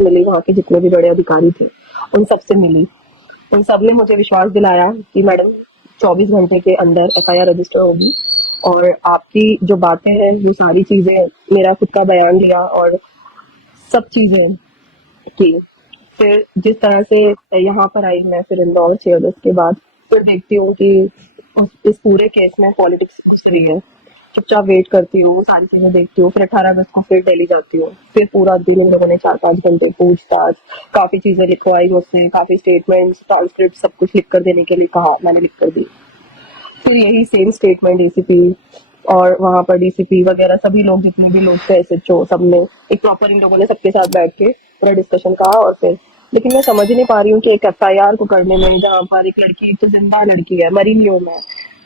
मिली, वहाँ के जितने भी बड़े अधिकारी थे उन सबसे मिली। उन सब ने मुझे विश्वास दिलाया कि मैडम 24 घंटे के अंदर एफआईआर रजिस्टर होगी और आपकी जो बातें हैं वो सारी चीजें, मेरा खुद का बयान लिया और सब चीजें की। फिर जिस तरह से यहाँ पर आई मैं, फिर इंदौर 6 अगस्त के बाद फिर देखती हूँ कि इस पूरे केस में पॉलिटिक्स घुस रही है। चुपचाप वेट करती हूँ, सारी चीजें देखती हूँ। फिर 18 अगस्त को फिर दिल्ली जाती हूँ। फिर पूरा दिन इन लोगों ने 4-5 घंटे पूछताछ, काफी चीजें लिखवाई मुझसे, काफी स्टेटमेंट्स, ट्रांसक्रिप्ट सब कुछ लिख कर देने के लिए कहा, मैंने लिख कर दी। फिर यही सेम स्टेटमेंट एसीपी और वहां पर डीसीपी वगैरह सभी लोग, जितने भी लोग थे, एसएचओ, सबने एक प्रॉपर इन लोगों ने सबके साथ बैठ के पूरा डिस्कशन कहा। और फिर लेकिन मैं समझ ही नहीं पा रही हूँ कि एक एफआईआर को करने में, जहाँ पर एक लड़की, तो जिंदा लड़की है, मरी नहीं हूँ मैं,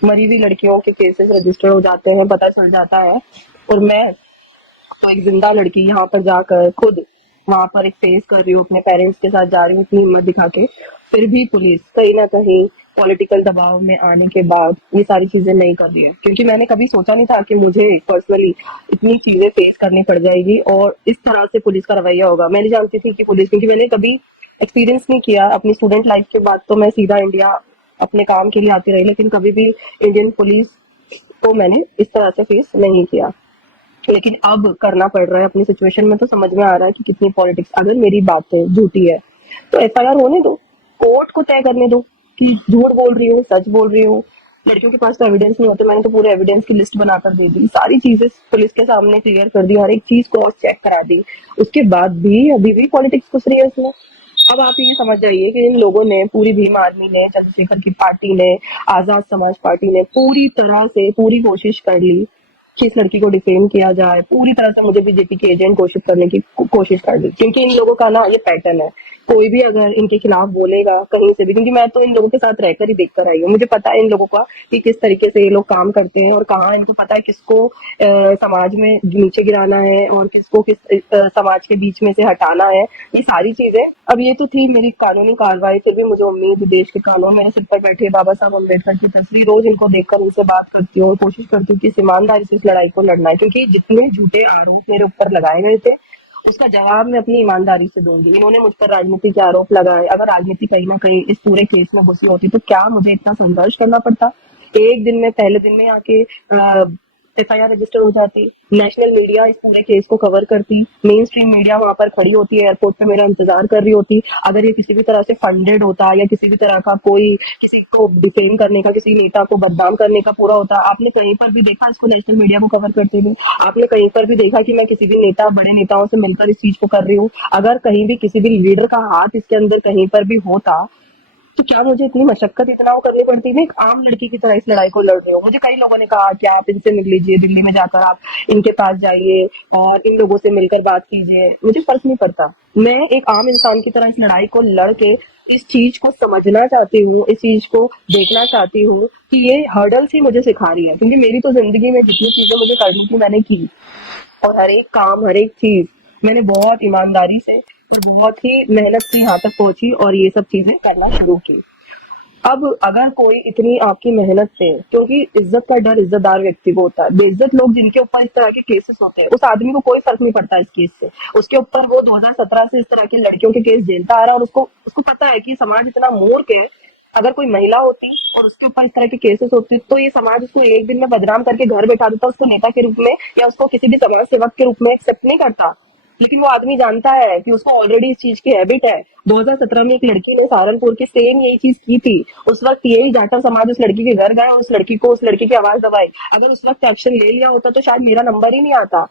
मरी हुई लड़कियों के केसेस रजिस्टर हो जाते हैं, पता चल जाता है, और मैं तो एक जिंदा लड़की यहाँ पर जाकर खुद वहां पर एक फेस कर रही हूँ, अपने पेरेंट्स के साथ जा रही हूँ इतनी हिम्मत दिखा के। फिर भी पुलिस कहीं ना कहीं पॉलिटिकल दबाव में आने के बाद ये सारी चीजें नहीं कर रही है, क्योंकि मैंने कभी सोचा नहीं था कि मुझे पर्सनली इतनी चीजें फेस करनी पड़ जाएगी और इस तरह से पुलिस का रवैया होगा। मैं नहीं जानती थी कि पुलिस, क्योंकि मैंने कभी एक्सपीरियंस नहीं किया अपनी स्टूडेंट लाइफ के बाद, तो मैं सीधा इंडिया अपने काम के लिए आती रही, लेकिन कभी भी इंडियन पुलिस को मैंने इस तरह से फेस नहीं किया। लेकिन अब करना पड़ रहा है अपनी सिचुएशन में, तो समझ में आ रहा है कि कितनी पॉलिटिक्स। अगर मेरी बातें झूठी है तो एफआईआर होने दो, कोर्ट को तय करने दो कि झूठ बोल रही हूँ, सच बोल रही हूँ। लड़कियों के पास तो एविडेंस नहीं होते, मैंने तो पूरे एविडेंस की लिस्ट बनाकर दे दी, सारी चीजें पुलिस के सामने क्लियर कर दी, हर एक चीज क्रॉस चेक करा दी। उसके बाद भी अभी भी पॉलिटिक्स घुस रही है इसमें। अब आप ये समझ जाइए कि इन लोगों ने, पूरी भीम आर्मी ने, चंद्रशेखर की पार्टी ने, आजाद समाज पार्टी ने पूरी तरह से पूरी कोशिश कर ली कि इस लड़की को डिफेम किया जाए, पूरी तरह से मुझे बीजेपी के एजेंट घोषित करने की कोशिश कर दी। क्योंकि इन लोगों का ना ये पैटर्न है, कोई भी अगर इनके खिलाफ बोलेगा कहीं से भी, क्योंकि मैं तो इन लोगों के साथ रहकर ही देख कर आई हूँ, मुझे पता है इन लोगों का कि किस तरीके से ये लोग काम करते हैं और कहाँ इनको पता है किसको समाज में नीचे गिराना है और किसको किस समाज के बीच में से हटाना है, ये सारी चीजें। अब ये तो थी मेरी कानूनी कार्रवाई, फिर भी मुझे उम्मीद, देश के कानून मेरे सिर पर बैठे बाबा साहब अम्बेडकर की तस्वीर, रोज इनको देखकर उनसे बात करती हूँ, कोशिश करती हूँ कि इस ईमानदारी से इस लड़ाई को लड़ना है, क्योंकि जितने झूठे आरोप मेरे ऊपर लगाए गए थे उसका जवाब मैं अपनी ईमानदारी से दूंगी। इन्होंने मुझ पर राजनीति के आरोप लगाए, अगर राजनीति कहीं ना कहीं इस पूरे केस में घुसी होती तो क्या मुझे इतना संघर्ष करना पड़ता? एक दिन में, पहले दिन में आके एफआईआर रजिस्टर हो जाती, नेशनल मीडिया इस पूरे केस को कवर करती, मेन स्ट्रीम मीडिया वहां पर खड़ी होती है, एयरपोर्ट पे मेरा इंतजार कर रही होती। अगर ये किसी भी तरह से फंडेड होता या किसी भी तरह का कोई किसी को डिफेम करने का, किसी नेता को बदनाम करने का पूरा होता, आपने कहीं पर भी देखा इसको नेशनल मीडिया को कवर करते हुए? आपने कहीं पर भी देखा कि मैं किसी भी नेता, बड़े नेताओं से मिलकर इस चीज को कर रही हूँ? अगर कहीं भी किसी भी लीडर का हाथ इसके अंदर कहीं पर भी होता तो क्या मुझे इतनी मशक्कत, इतना वो करनी पड़ती? मैं एक आम लड़की की तरह इस लड़ाई को लड़ रही हूँ। मुझे कई लोगों ने कहा कि आप इनसे मिल लीजिए, दिल्ली में जाकर आप इनके पास जाइए और इन लोगों से मिलकर बात कीजिए। मुझे फर्क नहीं पड़ता, मैं एक आम इंसान की तरह इस लड़ाई को लड़ के इस चीज को समझना चाहती हूँ, इस चीज को देखना चाहती हूँ कि ये हर्डल्स ही मुझे सिखा रही है। क्योंकि मेरी तो जिंदगी में जितनी चीजें मुझे करनी थी मैंने की, और हर एक काम, हर एक चीज मैंने बहुत ईमानदारी से और बहुत ही मेहनत की यहाँ तक पहुंची और ये सब चीजें करना शुरू की। अब अगर कोई इतनी आपकी मेहनत से, क्योंकि इज्जत का डर इज्जतदार व्यक्ति को होता है, बेइज्जत लोग जिनके ऊपर इस तरह के केसेस होते हैं, उस आदमी को कोई फर्क नहीं पड़ता इस केस से। उसके ऊपर वो 2017 से इस तरह की लड़कियों के केस झेलता आ रहा है और उसको उसको पता है कि समाज इतना मूर्ख है। अगर कोई महिला होती और उसके ऊपर इस तरह के केसेस होते तो ये समाज उसको एक दिन में बदनाम करके घर बैठा देता, उसको नेता के रूप में या उसको किसी भी समाज सेवक के रूप में एक्सेप्ट नहीं करता। लेकिन वो आदमी जानता है कि उसको ऑलरेडी इस चीज की हैबिट है। 2017 में एक लड़की ने सहारनपुर की सेम यही चीज की थी। उस वक्त यही जाटव समाज उस लड़की के घर गए और उस लड़की की आवाज दबाई। अगर उस वक्त एक्शन ले लिया होता तो शायद मेरा नंबर ही नहीं आता,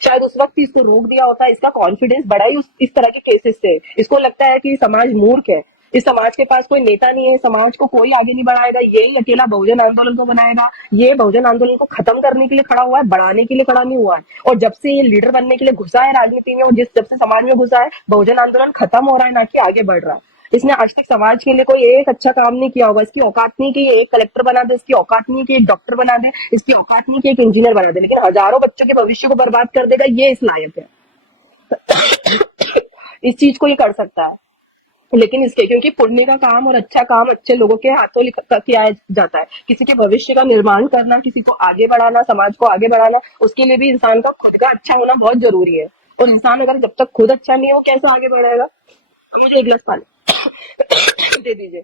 शायद उस वक्त ही इसको रोक दिया होता। इसका कॉन्फिडेंस बढ़ा ही इस तरह के केसेस से। इसको लगता है कि समाज मूर्ख है, इस समाज के पास कोई नेता नहीं है, समाज को कोई आगे नहीं बढ़ाएगा, यही अकेला बहुजन आंदोलन को बनाएगा। ये बहुजन आंदोलन को खत्म करने के लिए खड़ा हुआ है, बढ़ाने के लिए खड़ा नहीं हुआ है। और जब से ये लीडर बनने के लिए घुसा है राजनीति में और जब से समाज में घुसा है, बहुजन आंदोलन खत्म हो रहा है, ना कि आगे बढ़ रहा है। इसने आज तक समाज के लिए कोई एक अच्छा काम नहीं किया होगा। इसकी औकात नहीं कि एक कलेक्टर बना दे, इसकी औकात नहीं कि एक डॉक्टर बना दे, इसकी औकात नहीं कि एक इंजीनियर बना दे, लेकिन हजारों बच्चों के भविष्य को बर्बाद कर देगा, ये इस लायक है। इस चीज को ये कर सकता है। लेकिन इसके, क्योंकि पुण्य का काम और अच्छा काम अच्छे लोगों के हाथों किया जाता है। किसी के भविष्य का निर्माण करना, किसी को आगे बढ़ाना, समाज को आगे बढ़ाना, उसके लिए भी इंसान का खुद का अच्छा होना बहुत जरूरी है। और इंसान अगर जब तक खुद अच्छा नहीं हो कैसे आगे बढ़ेगा? अब मुझे एक गिलास पानी दे दीजिए।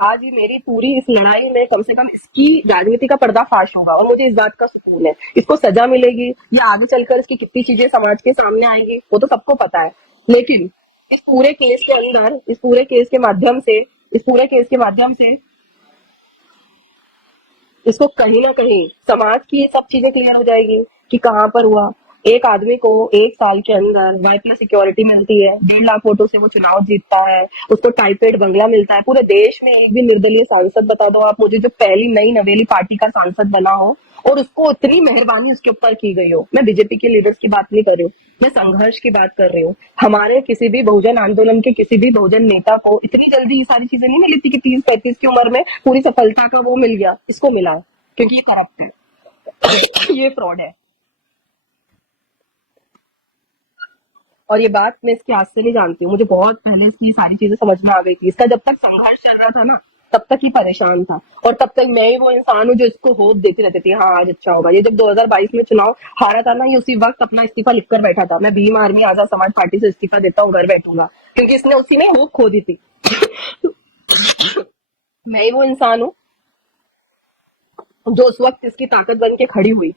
आज ये मेरी पूरी इस लड़ाई में कम से कम इसकी राजनीति का पर्दाफाश होगा और मुझे इस बात का सुकून है। इसको सजा मिलेगी या आगे चलकर इसकी कितनी चीजें समाज के सामने आएंगी वो तो सबको पता है, लेकिन इस पूरे केस के अंदर, इस पूरे केस के माध्यम से, इस पूरे केस के माध्यम से इसको कहीं ना कहीं समाज की ये सब चीजें क्लियर हो जाएगी कि कहाँ पर हुआ। एक आदमी को 1 साल के अंदर वाई प्लस सिक्योरिटी मिलती है, 1.5 लाख वोटों से वो चुनाव जीतता है, उसको टाइपेड बंगला मिलता है। पूरे देश में एक भी निर्दलीय सांसद बता दो आप मुझे जो पहली नई नवेली पार्टी का सांसद बना हो और उसको इतनी मेहरबानी उसके ऊपर की गई हो। मैं बीजेपी के लीडर्स की बात नहीं कर रही हूँ, मैं संघर्ष की बात कर रही हूँ। हमारे किसी भी बहुजन आंदोलन के किसी भी बहुजन नेता को इतनी जल्दी ये सारी चीजें नहीं मिली थी कि 30-35 की उम्र में पूरी सफलता का वो मिल गया। इसको मिला क्योंकि ये करप्ट है ये फ्रॉड है। और ये बात मैं इसके आज से नहीं जानती हूँ, मुझे बहुत पहले इसकी सारी चीजें समझ में आ गई थी। इसका जब तक संघर्ष चल रहा था ना तब तक ही परेशान था और तब तक मैं ही वो इंसान हूँ जो इसको होप देती रहती थी हाँ आज अच्छा होगा। ये जब 2022 में चुनाव हारा था ना, ये उसी वक्त अपना इस्तीफा लिखकर बैठा था, मैं भीम आर्मी आजाद समाज पार्टी से इस्तीफा देता हूँ, घर बैठूंगा, क्योंकि इसने उसी में होप खो दी थी मैं ही वो इंसान हूँ जो उस वक्त इसकी ताकत बन के खड़ी हुई,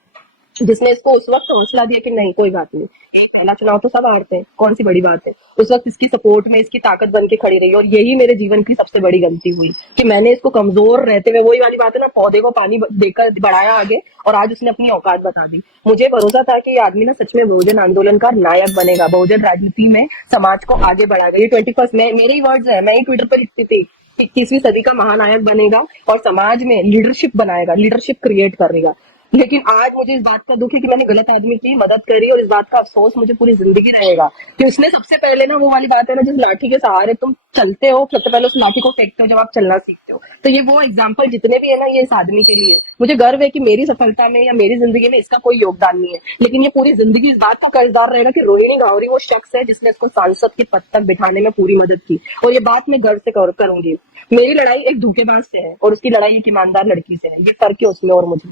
जिसने इसको उस वक्त हौसला दिया कि नहीं कोई बात नहीं, ये पहला चुनाव तो सब हारते हैं, कौन सी बड़ी बात है। उस वक्त इसकी सपोर्ट में इसकी ताकत बन के खड़ी रही और यही मेरे जीवन की सबसे बड़ी गलती हुई कि मैंने इसको कमजोर रहते हुए, वही वाली बात है ना, पौधे को पानी देकर बढ़ाया आगे और आज उसने अपनी औकात बता दी। मुझे भरोसा था कि ये आदमी ना सच में बहुजन आंदोलन का नायक बनेगा, बहुजन राजनीति में समाज को आगे बढ़ाएगा। ये 21st में मेरे ही वर्ड्स है, मैं ही ट्विटर पर लिखती थी 21वीं सदी का महानायक बनेगा और समाज में लीडरशिप बनाएगा, लीडरशिप क्रिएट करेगा। लेकिन आज मुझे इस बात का दुख है कि मैंने गलत आदमी की मदद करी और इस बात का अफसोस मुझे पूरी जिंदगी रहेगा कि उसने सबसे पहले ना वो वाली बात है ना, जिस लाठी के सहारे तुम चलते हो सबसे पहले उस लाठी को फेंकते हो जब आप चलना सीखते हो। तो ये वो एग्जाम्पल जितने भी है ना, ये इस आदमी के लिए मुझे गर्व है कि मेरी सफलता में या मेरी जिंदगी में इसका कोई योगदान नहीं है, लेकिन ये पूरी जिंदगी इस बात का कर्जदार रहेगा कि रोहिणी गावरी वो शख्स है जिसने इसको सांसद के पद तक बिठाने में पूरी मदद की। और ये बात मैं गर्व से करूंगी। मेरी लड़ाई एक धोखेबाज से है और उसकी लड़ाई एक ईमानदार लड़की से है, ये फर्क है उसमें और मुझे।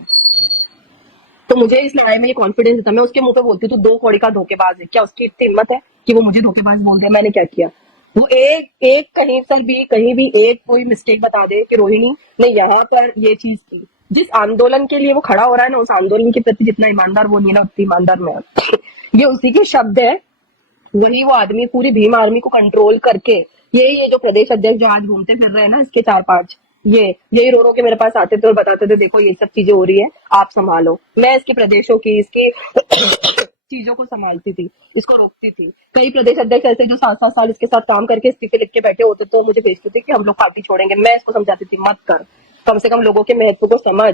तो मुझे इस लड़ाई में ये कॉन्फिडेंस था, मैं उसके मुंह पे बोलती हूँ तो 2 कौड़ी का धोखेबाज है, क्या उसकी इतनी हिम्मत है कि वो मुझे धोखेबाज बोल दे? मैंने क्या किया? वो एक एक कहीं भी एक कोई मिस्टेक बता दे कि रोहिणी ने यहाँ पर ये चीज की। जिस आंदोलन के लिए वो खड़ा हो रहा है ना, उस आंदोलन के प्रति जितना ईमानदार वो नहीं है ना, उतनी ईमानदार मैं ये उसी के शब्द है। वही वो आदमी पूरी भीम आर्मी को कंट्रोल करके, ये जो प्रदेश अध्यक्ष जो आज घूमते फिर रहे हैं ना, इसके 4-5, ये यही रो रो के मेरे पास आते थे और बताते थे देखो ये सब चीजें हो रही है, आप संभालो। मैं इसके प्रदेशों की, इसकी चीजों को संभालती थी, इसको रोकती थी। कई प्रदेश अध्यक्ष ऐसे जो 7-7 साल इसके साथ काम करके इस्तीफे लिख के बैठे होते तो मुझे भेजते थे कि हम लोग पार्टी छोड़ेंगे। मैं इसको समझाती थी मत कर, कम से कम लोगों के महत्व को समझ,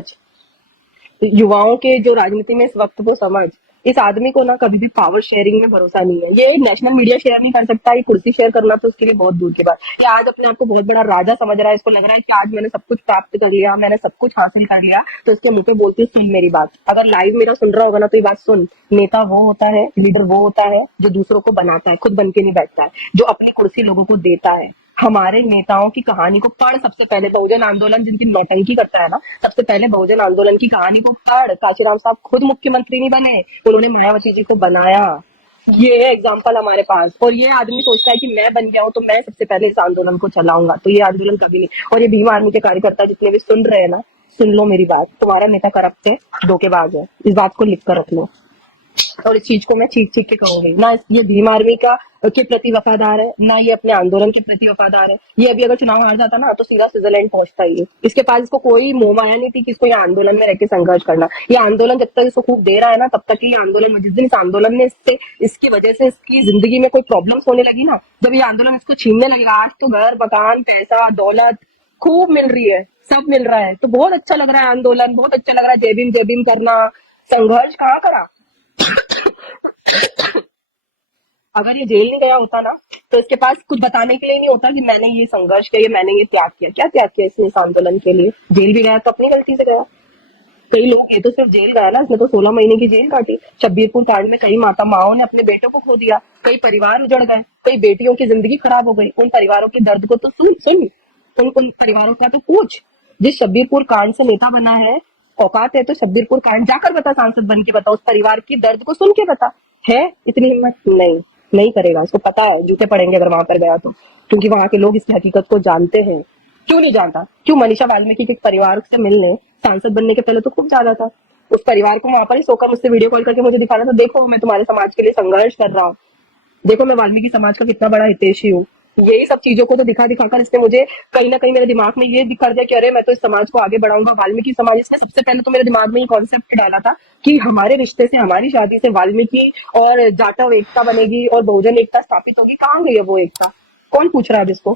युवाओं के जो राजनीति में इस वक्त को समझ। इस आदमी को ना कभी भी पावर शेयरिंग में भरोसा नहीं है। ये नेशनल मीडिया शेयर नहीं कर सकता, ये कुर्सी शेयर करना तो उसके लिए बहुत दूर की बात। ये आज अपने आप को बहुत बड़ा राजा समझ रहा है, इसको लग रहा है कि आज मैंने सब कुछ प्राप्त कर लिया, मैंने सब कुछ हासिल कर लिया। तो इसके मुंह पे बोलती सुन मेरी बात, अगर लाइव मेरा सुन रहा होगा ना तो ये बात सुन। नेता वो होता है, लीडर वो होता है जो दूसरों को बनाता है, खुद बन के नहीं बैठता है, जो अपनी कुर्सी लोगों को देता है। हमारे नेताओं की कहानी को पढ़, सबसे पहले बहुजन आंदोलन जिनकी नौटंकी करता है ना, सबसे पहले बहुजन आंदोलन की कहानी को पढ़। काशीराम साहब खुद मुख्यमंत्री नहीं बने, उन्होंने मायावती जी को बनाया। ये है एग्जाम्पल हमारे पास। और ये आदमी सोचता है कि मैं बन गया हूं तो मैं सबसे पहले इस आंदोलन को चलाऊंगा, तो ये आंदोलन कभी नहीं। और ये भीम आर्मी के कार्यकर्ता जितने भी सुन रहे हैं ना, सुन लो मेरी बात, तुम्हारा नेता करप्ट है, धोखेबाज है, इस बात को लिख कर रख लो। और इस चीज को मैं चीख चीख के कहूंगी ना, ये भीम आर्मी का के प्रति वफादार है, ना ये अपने आंदोलन के प्रति वफादार है। ये अभी अगर चुनाव हार जाता ना तो सीधा स्विट्जरलैंड पहुंचता ही है। इसके पास इसको कोई मोह माया नहीं थी कि इसको ये आंदोलन में रह के संघर्ष करना। ये आंदोलन जब तक इसको खूब दे रहा है ना तब तक ये आंदोलन, जिस दिन इस आंदोलन ने इसकी वजह से इसकी जिंदगी में कोई प्रॉब्लम्स होने लगी ना, जब ये आंदोलन इसको छीनने लगेगा, आज तो घर मकान पैसा दौलत खूब मिल रही है, सब मिल रहा है, तो बहुत अच्छा लग रहा है आंदोलन, बहुत अच्छा लग रहा है जय भीम करना। संघर्ष कहाँ करा? अगर ये जेल नहीं गया होता ना तो इसके पास कुछ बताने के लिए नहीं होता कि मैंने ये संघर्ष किया, मैंने ये त्याग किया। क्या त्याग किया इसने इस आंदोलन के लिए? जेल भी गया तो अपनी गलती से गया। कई लोग, ये तो सिर्फ जेल गया ना, इसने तो 16 महीने की जेल काटी। शब्बीरपुर कांड में कई माता माओ ने अपने बेटों को खो दिया, कई परिवार उजड़ गए, कई बेटियों की जिंदगी खराब हो गई। उन परिवारों के दर्द को तो सुन, उन परिवारों का तो पूछ। जिस शब्बीरपुर कांड से नेता बना है, औकात है तो शब्बीरपुर कांड जाकर बता, सांसद बन के बता, उस परिवार की दर्द को सुन के बता। है इतनी हिम्मत? नहीं, नहीं करेगा। इसको पता है जूते पड़ेंगे अगर वहां पर गया तो, क्योंकि वहां के लोग इसकी हकीकत को जानते हैं। क्यों नहीं जानता? क्यों मनीषा वाल्मीकि के परिवार से मिलने सांसद बनने के पहले तो खूब ज्यादा था। उस परिवार को वहां पर ही सोकर मुझसे वीडियो कॉल करके मुझे दिखा रहा था, देखो मैं तुम्हारे समाज के लिए संघर्ष कर रहा हूँ, देखो मैं वाल्मीकि समाज का कितना बड़ा हितैषी हूँ। यही सब चीजों को तो दिखा दिखाकर इसने मुझे कहीं ना कहीं मेरे दिमाग में ये दिखा दिया कि अरे मैं तो इस समाज को आगे बढ़ाऊंगा। वाल्मीकि समाज, इसने सबसे पहले तो मेरे दिमाग में ये कॉन्सेप्ट डाला था कि हमारे रिश्ते से, हमारी शादी से वाल्मीकि और जाटव एकता बनेगी और बहुजन एकता स्थापित होगी। कहाँ गई है वो एकता? कौन पूछ रहा है अब इसको?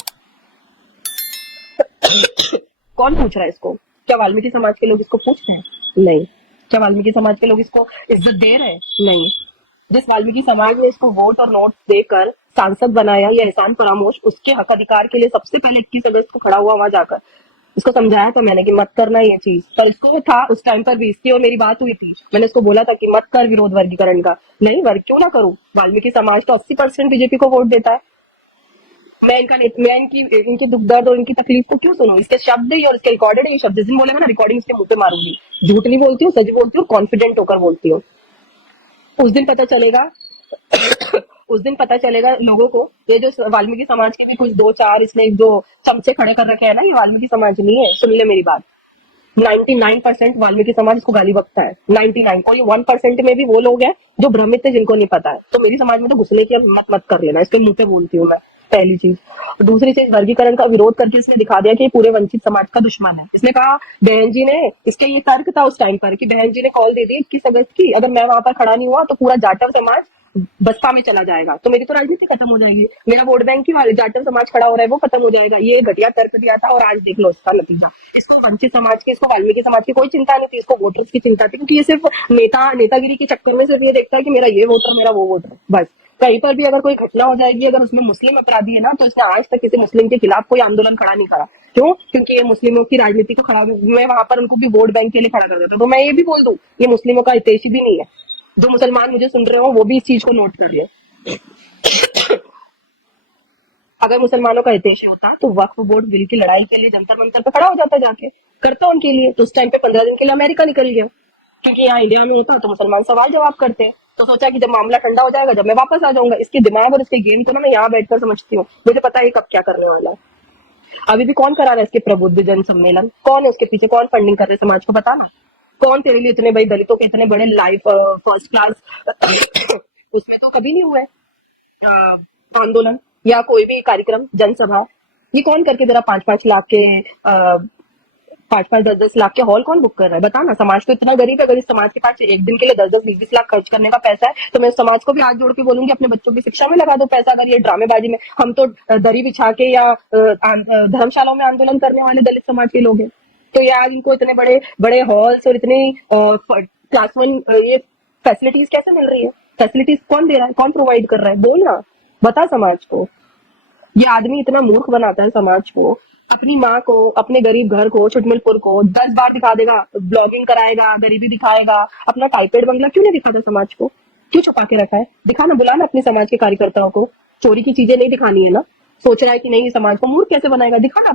कौन पूछ रहा है इसको? क्या वाल्मीकि समाज के लोग इसको पूछ रहे हैं? नहीं। क्या वाल्मीकि समाज के लोग इसको इज्जत दे रहे हैं? नहीं। जिस वाल्मीकि समाज ने इसको वोट और नोट देकर सांसद बनाया, या एहसान फरामोश, उसके हक अधिकार के लिए सबसे पहले 21 अगस्त को खड़ा हुआ वहां जाकर। इसको समझाया था मैंने कि मत करना ये चीज, पर इसको था उस टाइम पर भी, इसकी और मेरी बात हुई थी, मैंने इसको बोला था कि मत कर विरोध वर्गीकरण का। नहीं, वर्ग क्यों ना करूं? वाल्मीकि समाज तो 80% बीजेपी को वोट देता है। मैं इनकी दुख दर्द और इनकी तकलीफ को क्यों सुनूं? इसके शब्द ही और इसके रिकॉर्डेड ही शब्द जिस दिन बोलेगा ना, रिकॉर्डिंग इसके मुंह पे मारूंगी। झूठ नहीं बोलती हूँ, सच बोलती हूँ, कॉन्फिडेंट होकर बोलती हूँ। उस दिन पता चलेगा उस दिन पता चलेगा लोगों को, ये जो वाल्मीकि समाज के भी कुछ 2-4 इसने जो चमचे खड़े कर रखे हैं ना, ये वाल्मीकि समाज नहीं है। सुन ले मेरी बात, 99% वाल्मीकि समाज इसको गाली बकता है, 99। और ये 1% में भी वो लोग हैं जो भ्रमित है, जिनको नहीं पता है। तो मेरी समाज में तो घुसने की हिम्मत मत कर लेना, इसके मुंह पे बोलती हूँ मैं, पहली चीज। दूसरी चीज, वर्गीकरण का विरोध करके इसने दिखा दिया कि ये पूरे वंचित समाज का दुश्मन है। इसने कहा, बहन जी ने, इसके ये तर्क था उस टाइम पर कि बहन जी ने कॉल दे दी 21 अगस्त की, अगर मैं वहां पर खड़ा नहीं हुआ तो पूरा जाटव समाज बसपा में चला जाएगा, तो मेरी तो राजनीति खत्म हो जाएगी, मेरा वोट बैंक की जाटव समाज खड़ा हो रहा है वो खत्म हो जाएगा। ये घटिया तर्क दिया था और आज देख लो इसका नतीजा। इसको वंचित समाज की, इसको वाल्मीकि समाज की कोई चिंता नहीं थी, इसको वोटर्स की चिंता थी, क्योंकि ये सिर्फ नेतागिरी के चक्कर में सिर्फ ये देखता है कि मेरा ये वोटर, मेरा वो वोटर, बस। कहीं पर भी अगर कोई घटना हो जाएगी, अगर उसमें मुस्लिम अपराधी है ना, तो इसने आज तक किसी मुस्लिम के खिलाफ कोई आंदोलन खड़ा नहीं करा। क्यों? क्योंकि ये मुस्लिमों की राजनीति को खड़ा, मैं वहां पर उनको भी वोट बैंक के लिए खड़ा कर देता। तो मैं ये भी बोल दूं, ये मुस्लिमों का हितैषी भी नहीं है। जो मुसलमान मुझे सुन रहे हो वो भी इस चीज को नोट कर ले। अगर मुसलमानों का हितैषी होता तो वक्फ बोर्ड बिल की लड़ाई के लिए जंतर मंतर पे खड़ा हो जाता, जाके करता उनके लिए। तो उस टाइम पे 15 दिन के लिए अमेरिका निकल गया, क्योंकि यहाँ इंडिया में होता तो मुसलमान सवाल जवाब करते। तो सोचा कि जब मामला ठंडा हो जाएगा, जब मैं वापस आ जाऊंगा। इसके दिमाग और इसके गेम को ना मैं यहाँ बैठकर समझती हूँ, मुझे पता है कब क्या करने वाला है। अभी भी कौन करा रहा है इसके प्रबुद्ध जन सम्मेलन? कौन है उसके पीछे? कौन फंडिंग कर रहे समाज को? बताना कौन तेरे लिए इतने भाई दलितों के इतने बड़े लाइफ फर्स्ट क्लास उसमें तो कभी नहीं हुए आंदोलन या कोई भी कार्यक्रम, जनसभा। ये कौन करके तेरा 5-5 लाख के 5-5, 10-10 लाख के हॉल कौन बुक कर रहा है? बताना। समाज तो इतना गरीब है, अगर इस समाज के पास एक दिन के लिए 10-10, 20-20 लाख खर्च करने का पैसा है, तो मैं समाज को भी हाथ जोड़ के बोलूंगी अपने बच्चों की शिक्षा में लगा दो पैसा। अगर ये ड्रामेबाजी में, हम तो दरी बिछा के या धर्मशालाओं में आंदोलन करने वाले दलित समाज के लोग हैं, तो ये आज इनको इतने बड़े बड़े हॉल्स और इतनी क्लास 1 ये फैसिलिटीज कैसे मिल रही है? फैसिलिटीज कौन दे रहा है? कौन प्रोवाइड कर रहा है? बोलना, बता समाज को। ये आदमी इतना मूर्ख बनाता है समाज को। अपनी माँ को, अपने गरीब घर को, छुटमिलपुर को 10 बार दिखा देगा, ब्लॉगिंग कराएगा, गरीबी दिखाएगा। अपना टाइपेड बंगला क्यों नहीं दिखाता समाज को? क्यों छुपा के रखा है? दिखाना, बुलाना अपने समाज के कार्यकर्ताओं को। चोरी की चीजें नहीं दिखानी है ना। सोच रहा है कि नहीं समाज को मूर्ख कैसे बनाएगा? दिखाना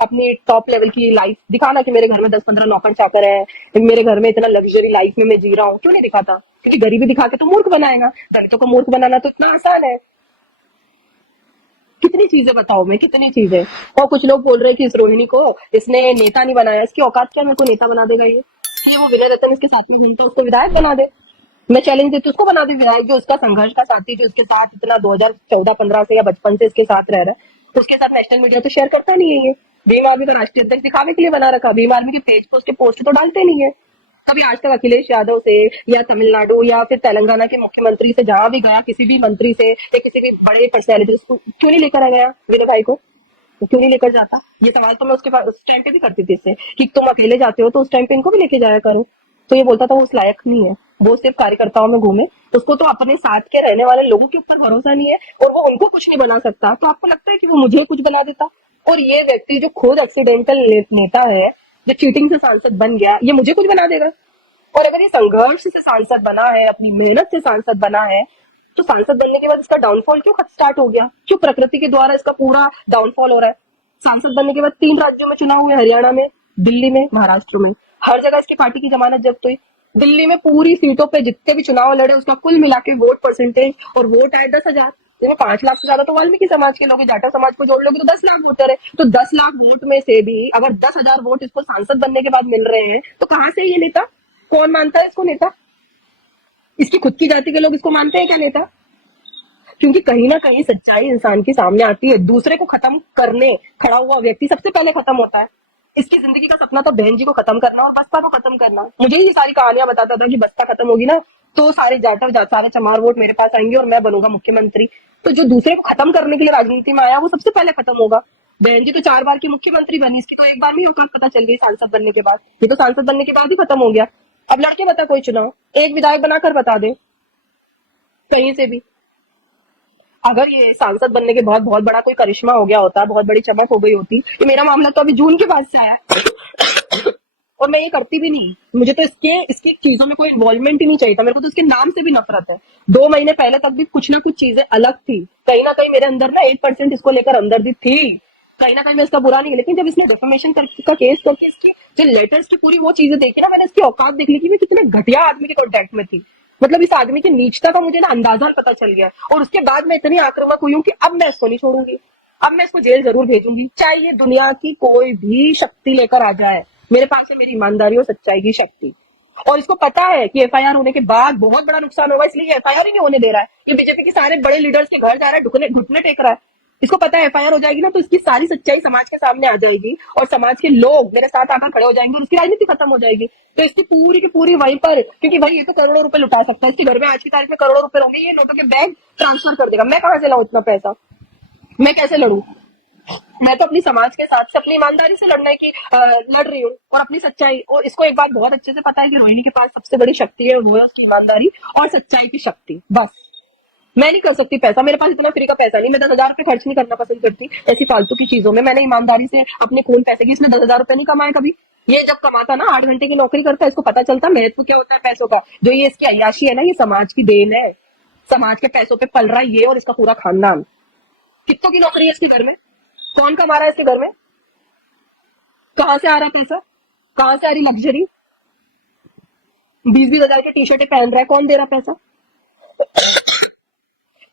अपनी टॉप लेवल की लाइफ दिखाना कि मेरे घर में 10-15 नौकर चाकर है, मेरे घर में इतना लग्जरी लाइफ में मैं जी रहा हूँ। क्यों नहीं दिखाता? क्योंकि गरीबी दिखा के तो मूर्ख बनाएगा। दलितों को मूर्ख बनाना तो इतना आसान है। कितनी चीजें बताओ मैं, कितनी चीजें। और कुछ लोग बोल रहे हैं कि इस रोहिणी को इसने नेता नहीं बनाया। इसकी औकात क्या मेरे को नेता बना देगा? ये वो विनय रतन इसके साथ में घूमता, उसको विधायक बना दे। मैं चैलेंज देती हूँ, उसको बना दे विधायक। जो उसका संघर्ष का साथी, जो उसके साथ इतना 2014-15 से या बचपन से इसके साथ रह रहा है, उसके साथ नेशनल मीडिया तो शेयर करता नहीं है। ये भीम आर्मी का राष्ट्रीय अध्यक्ष दिखावे के लिए बना रखा। भीम आर्मी के पेज पे उसके पोस्ट तो डालते नहीं है। कभी आज तक अखिलेश यादव से या तमिलनाडु या फिर तेलंगाना के मुख्यमंत्री से जहां भी गया, किसी भी मंत्री से या किसी भी बड़े पर्सनैलिटी क्यों नहीं लेकर आ गया विनय भाई को? क्यों नहीं लेकर जाता? ये सवाल तो मैं उसके पास उस टाइम पे भी करती थी इससे कि तुम अकेले जाते हो तो उस टाइम पे इनको भी लेके जाया करो। तो ये बोलता था वो उस लायक नहीं है, वो सिर्फ कार्यकर्ताओं में घूमे। उसको तो अपने साथ के रहने वाले लोगों के ऊपर भरोसा नहीं है और वो उनको कुछ नहीं बना सकता। तो आपको लगता है कि वो मुझे कुछ बना देता? और ये व्यक्ति जो खुद एक्सीडेंटल नेता है, जो चीटिंग से सांसद बन गया, ये मुझे कुछ बना देगा? और अगर ये संघर्ष से सांसद बना है, अपनी मेहनत से सांसद बना है, तो सांसद बनने के बाद इसका डाउनफॉल क्यों स्टार्ट हो गया? क्यों प्रकृति के द्वारा इसका पूरा डाउनफॉल हो रहा है? सांसद बनने के बाद 3 राज्यों में चुनाव हुए, हरियाणा में, दिल्ली में, महाराष्ट्र में। हर जगह इसकी पार्टी की जमानत जब्त हुई। दिल्ली में पूरी सीटों पे जितने भी चुनाव लड़े उसका कुल मिला के वोट परसेंटेज और वोट आए 10,000, जिसमें 5 लाख से ज्यादा तो वाल्मीकि समाज के लोग हैं। जाटा समाज को जोड़ लोगे तो 10 लाख वोटर है। तो 10 लाख वोट में से भी अगर 10,000 वोट इसको सांसद बनने के बाद मिल रहे हैं तो कहाँ से ये नेता? कौन मानता है इसको नेता? इसकी खुद की जाति के लोग इसको मानते हैं क्या नेता? क्योंकि कहीं ना कहीं सच्चाई इंसान के सामने आती है। दूसरे को खत्म करने खड़ा हुआ व्यक्ति सबसे पहले खत्म होता है। इसकी जिंदगी का सपना था बहन जी को खत्म करना और बसपा को खत्म करना। मुझे ये सारी कहानियां बताता था कि बसपा खत्म होगी ना तो सारे सारे चमार वोट मेरे पास आएंगे और मैं बनूंगा मुख्यमंत्री। तो जो दूसरे को खत्म करने के लिए राजनीति में आया वो सबसे पहले खत्म होगा। बहन जी तो 4 बार की मुख्यमंत्री बनी, इसकी तो 1 बार में ही औकात पता चल गई सांसद बनने के बाद। ये तो सांसद बनने के बाद ही खत्म हो गया। अब लड़के बता कोई चुनाव, एक विधायक बनाकर बता दे कहीं से भी। अगर ये सांसद बनने के बाद बहुत बड़ा कोई करिश्मा हो गया होता, बहुत बड़ी चमक हो गई होती। ये मेरा मामला तो अभी जून के बाद से आया है और मैं ये करती भी नहीं। मुझे तो इसके इसके चीजों में कोई इन्वॉल्वमेंट ही नहीं चाहिए था। मेरे को तो इसके नाम से भी नफरत है। 2 महीने पहले तक भी कुछ ना कुछ चीजें अलग थी। कहीं ना कहीं मेरे अंदर ना 8% इसको लेकर अंदर थी। कहीं ना कहीं मैं इसका बुरा नहीं है, लेकिन जब इसने डिफेमेशन का केस करके इसकी जो लेटर्स की पूरी वो चीजें देखी ना, मैंने इसकी औकात देख ली कि मैं कितने घटिया आदमी के कॉन्टेक्ट में थी। मतलब इस आदमी की नीचता का मुझे ना अंदाजा पता चल गया और उसके बाद मैं इतनी आक्रामक हुई हूँ कि अब मैं इसको नहीं छोड़ूंगी। अब मैं इसको जेल जरूर भेजूंगी, चाहे ये दुनिया की कोई भी शक्ति लेकर आ जाए। मेरे पास है मेरी ईमानदारी और सच्चाई की शक्ति। और इसको पता है कि एफआईआर होने के बाद बहुत बड़ा नुकसान होगा, इसलिए एफआईआर ही नहीं होने दे रहा है। ये बीजेपी के सारे बड़े लीडर्स के घर जा रहा है, घुटने टेक रहा है। इसको पता है एफआईआर हो जाएगी ना तो इसकी सारी सच्चाई समाज के सामने आ जाएगी और समाज के लोग मेरे साथ आकर खड़े हो जाएंगे और उसकी राजनीति खत्म हो जाएगी। तो इसकी पूरी की पूरी वहीं पर, क्योंकि भाई ये तो करोड़ों रुपए लुटा सकता है। इसके घर में आज की तारीख में करोड़ों रुपए होंगे, ये नोटों के बैग ट्रांसफर कर देगा। मैं कहाँ से लाऊं इतना पैसा? मैं कैसे लड़ू? मैं तो अपनी समाज के साथ से अपनी ईमानदारी से लड़ने की लड़ रही हूँ और अपनी सच्चाई। और इसको एक बात बहुत अच्छे से पता है कि रोहिणी के पास सबसे बड़ी शक्ति है, वो है उसकी ईमानदारी और सच्चाई की शक्ति। बस मैं नहीं कर सकती पैसा, मेरे पास इतना फ्री का पैसा नहीं। मैं 10,000 रुपए खर्च नहीं करना पसंद करती ऐसी फालतू की चीजों में। मैंने ईमानदारी से अपने खून पैसे की, इसने 10,000 रुपए नहीं कमाए कभी। ये जब कमाता ना 8 घंटे की नौकरी करता है, इसको पता चलता महत्व क्या होता है पैसों का। जो ये इसकी अय्याशी है ना, ये समाज की देन है। समाज के पैसों पे पल रहा है ये और इसका पूरा खानदान। कितनों की नौकरी है इसके घर में? कौन कमा रहा है इसके घर में? कहाँ से आ रहा है पैसा? कहाँ से आ रही लग्जरी? 20-20 हजार की टी शर्टें पहन रहा है, कौन दे रहा पैसा?